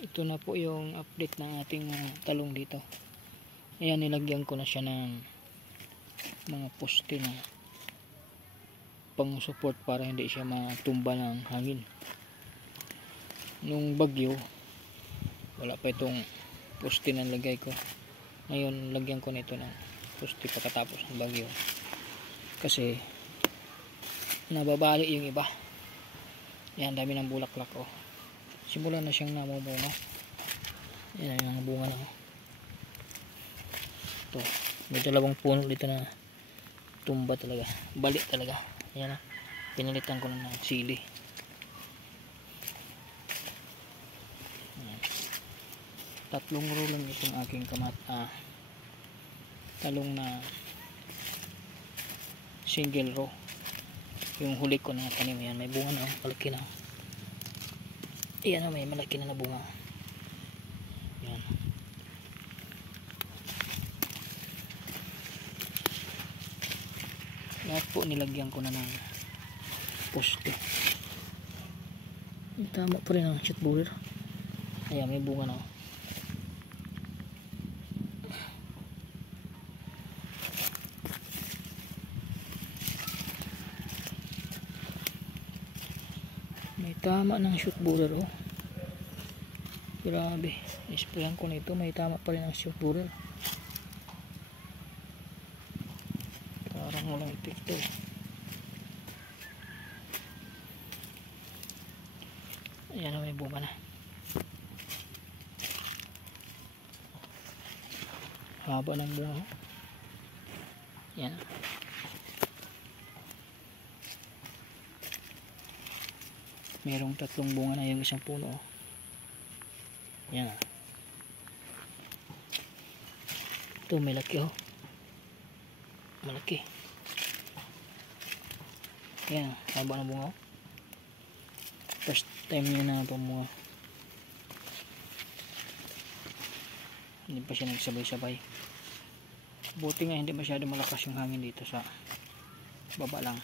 Ito na po yung update ng ating talong dito. Ayan, nilagyan ko na siya ng mga poste na pang support para hindi siya matumba ng hangin. Nung bagyo, wala pa itong poste na lagay ko. Ngayon lagyan ko nito ng poste pagkatapos ng bagyo, kasi nababali yung iba. Yan, dami ng bulaklak. Simula na siyang namumuna. Yan ang bunga na. Ito, may dalawang puno dito na tumba talaga, balik talaga. Yan, pinalitan ko na ng sili. Tatlong row lang itong aking talong na single row. Yung huli ko na tanim, yan may bunga na, malaki na. Ayan, may malaki na bunga. Yan. Lahat po nilagyan ko na ng poste. Tama pa rin ang shoot borer. Ayan, may bunga na. May tama ng shoot borer. Grabe, isprayan ko nito, may tama pa rin ang shoot borer. Parang walang epekto. Ayan, may bunga na. Haba ng bunga. Yan. Merong tatlong bunga na yung isang puno. Yan. Ito may laki. Malaki. Yan, haba ng bunga. First time niya na pamunga. Hindi pa siya nagsabay-sabay. Buti nga hindi masyado malakas yung hangin dito sa baba lang.